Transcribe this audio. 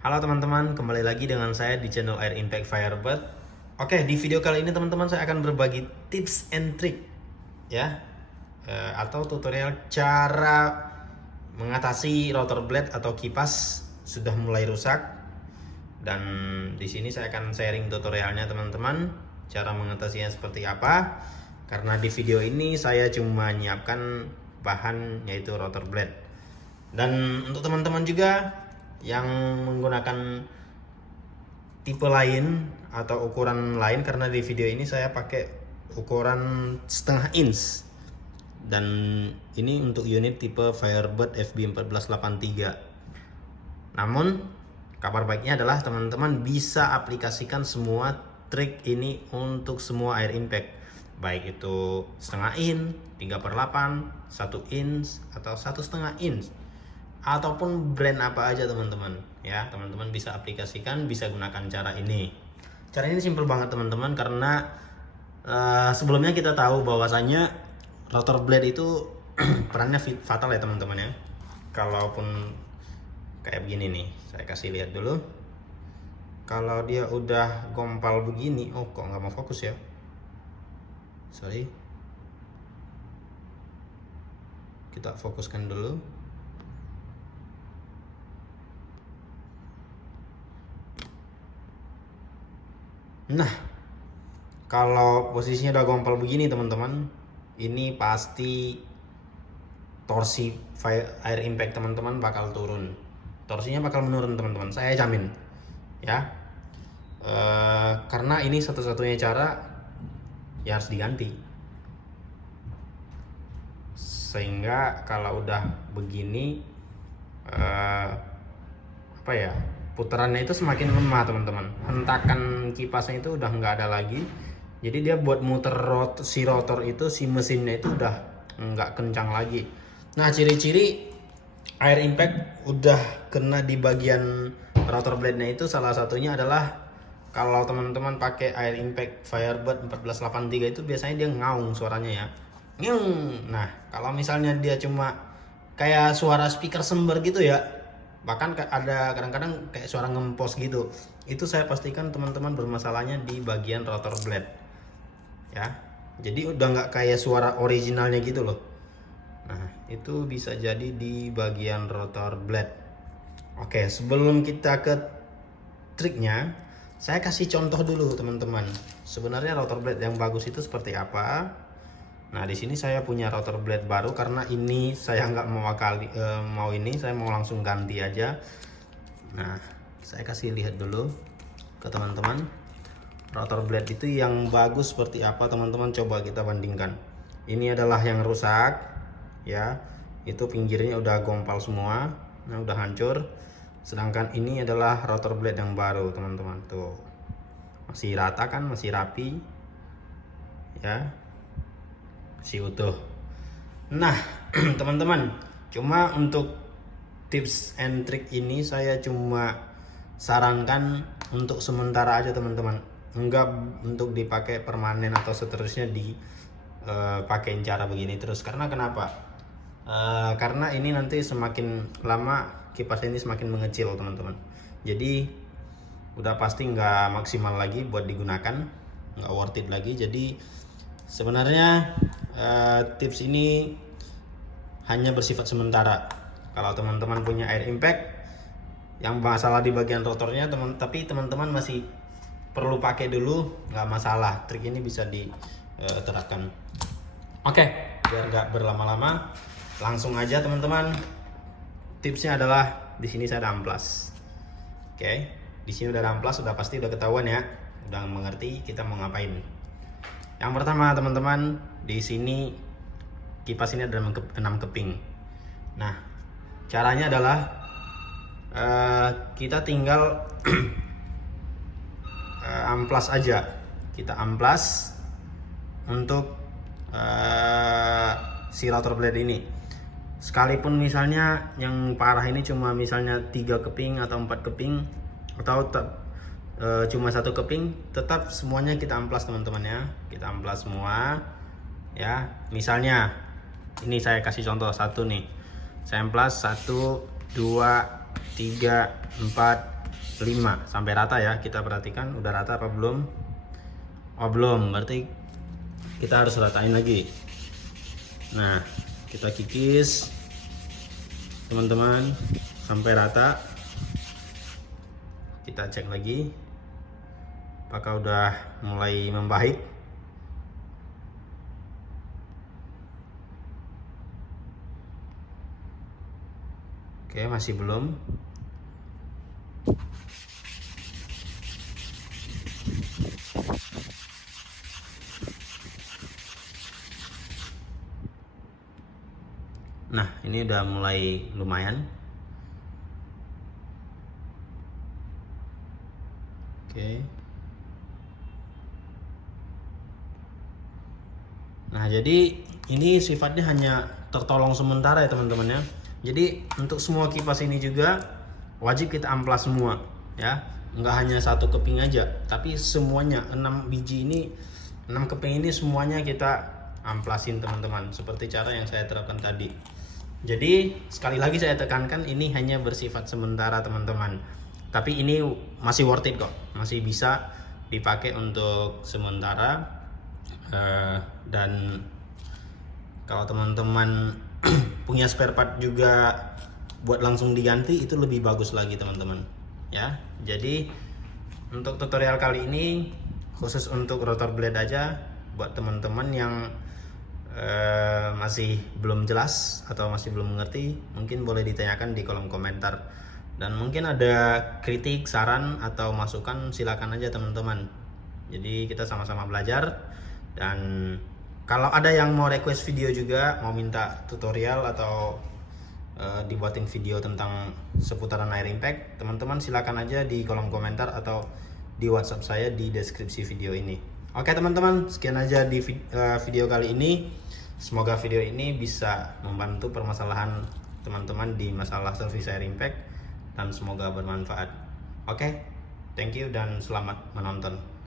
Halo teman-teman, kembali lagi dengan saya di channel Air Impact Firebird. Oke, di video kali ini teman-teman saya akan berbagi tips and trick ya, atau tutorial cara mengatasi rotor blade atau kipas sudah mulai rusak. Dan di sini saya akan sharing tutorialnya teman-teman, cara mengatasinya seperti apa. Karena di video ini saya cuma menyiapkan bahan yaitu rotor blade. Dan untuk teman-teman juga yang menggunakan tipe lain atau ukuran lain, karena di video ini saya pakai ukuran setengah inch, dan ini untuk unit tipe Firebird FB1483. Namun kabar baiknya adalah teman-teman bisa aplikasikan semua trik ini untuk semua air impact, baik itu setengah inch, 3/8, 1 inch atau 1,5 inch, ataupun brand apa aja teman-teman ya. Teman-teman bisa aplikasikan, bisa gunakan cara ini. Cara ini simple banget teman-teman, karena sebelumnya kita tahu bahwasanya rotor blade itu perannya fatal ya teman-teman ya. Kalaupun kayak begini nih, saya kasih lihat dulu. Kalau dia udah gompal begini, oh kok nggak mau fokus ya, sorry, kita fokuskan dulu. Nah, kalau posisinya udah gompal begini teman-teman, ini pasti torsi air impact teman-teman bakal turun. Torsinya bakal menurun teman-teman, saya jamin ya. Karena ini satu-satunya cara ya, harus diganti. Sehingga kalau udah begini apa ya, putarannya itu semakin lemah teman-teman. Hentakan kipasnya itu udah nggak ada lagi. Jadi dia buat muter si rotor itu, si mesinnya itu udah nggak kencang lagi. Nah, ciri-ciri air impact udah kena di bagian rotor blade-nya itu salah satunya adalah kalau teman-teman pakai air impact Firebird 1483 itu biasanya dia ngaung suaranya ya. Nah, kalau misalnya dia cuma kayak suara speaker sember gitu ya, bahkan ada kadang-kadang kayak suara ngempos gitu, itu saya pastikan teman-teman bermasalahnya di bagian rotor blade ya. Jadi udah nggak kayak suara originalnya gitu loh. Nah, itu bisa jadi di bagian rotor blade. Oke, sebelum kita ke triknya, saya kasih contoh dulu teman-teman. Sebenarnya rotor blade yang bagus itu seperti apa. Nah, di sini saya punya rotor blade baru, karena ini saya nggak mau ini, saya mau langsung ganti aja. Nah, saya kasih lihat dulu ke teman-teman rotor blade itu yang bagus seperti apa teman-teman. Coba kita bandingkan. Ini adalah yang rusak ya, itu pinggirnya udah gompal semua, nah udah hancur. Sedangkan ini adalah rotor blade yang baru teman-teman, tuh masih rata kan, masih rapi ya, si utuh. Nah teman-teman, cuma untuk tips and trick ini saya cuma sarankan untuk sementara aja teman-teman, enggak untuk dipakai permanen atau seterusnya dipakein cara begini terus. Karena kenapa? Karena ini nanti semakin lama kipas ini semakin mengecil teman-teman, jadi udah pasti nggak maksimal lagi buat digunakan, nggak worth it lagi. Jadi sebenarnya tips ini hanya bersifat sementara. Kalau teman-teman punya air impact yang masalah di bagian rotornya tapi teman-teman masih perlu pakai dulu, nggak masalah, trik ini bisa diterapkan. Oke, biar nggak berlama-lama, langsung aja teman-teman. Tipsnya adalah di sini saya ada amplas. Oke, di sini udah ada amplas, udah pasti udah ketahuan ya, udah mengerti kita mau ngapain. Yang pertama teman-teman, di sini kipas ini ada 6 keping. Nah, caranya adalah kita tinggal amplas aja. Kita amplas untuk si rotor blade ini. Sekalipun misalnya yang parah ini cuma misalnya 3 keping atau 4 keping, atau cuma 1 keping, tetap semuanya kita amplas teman-teman ya. Kita amplas semua ya. Misalnya ini saya kasih contoh satu nih, saya amplas 1, 2, 3, 4, 5 sampai rata ya. Kita perhatikan udah rata apa belum. Oh belum, berarti kita harus ratain lagi. Nah kita kikis teman-teman sampai rata. Kita cek lagi apakah udah mulai membaik. Oke, masih belum. Nah, ini udah mulai lumayan. Oke. Nah, jadi ini sifatnya hanya tertolong sementara ya teman-teman ya. Jadi untuk semua kipas ini juga wajib kita amplas semua ya. Nggak hanya satu keping aja, tapi semuanya 6 biji ini, 6 keping ini semuanya kita amplasin teman-teman, seperti cara yang saya terapkan tadi. Jadi sekali lagi saya tekankan, ini hanya bersifat sementara teman-teman, tapi ini masih worth it kok, masih bisa dipakai untuk sementara. Dan kalau teman-teman punya spare part juga buat langsung diganti, itu lebih bagus lagi teman-teman ya. Jadi untuk tutorial kali ini khusus untuk rotor blade aja. Buat teman-teman yang masih belum jelas atau masih belum mengerti, mungkin boleh ditanyakan di kolom komentar. Dan mungkin ada kritik, saran, atau masukan, silakan aja teman-teman. Jadi kita sama-sama belajar. Dan kalau ada yang mau request video juga, mau minta tutorial atau dibuatin video tentang seputaran air impact, teman-teman silakan aja di kolom komentar atau di WhatsApp saya di deskripsi video ini. Oke teman-teman, sekian aja di video kali ini. Semoga video ini bisa membantu permasalahan teman-teman di masalah servis air impact dan semoga bermanfaat. Oke, thank you dan selamat menonton.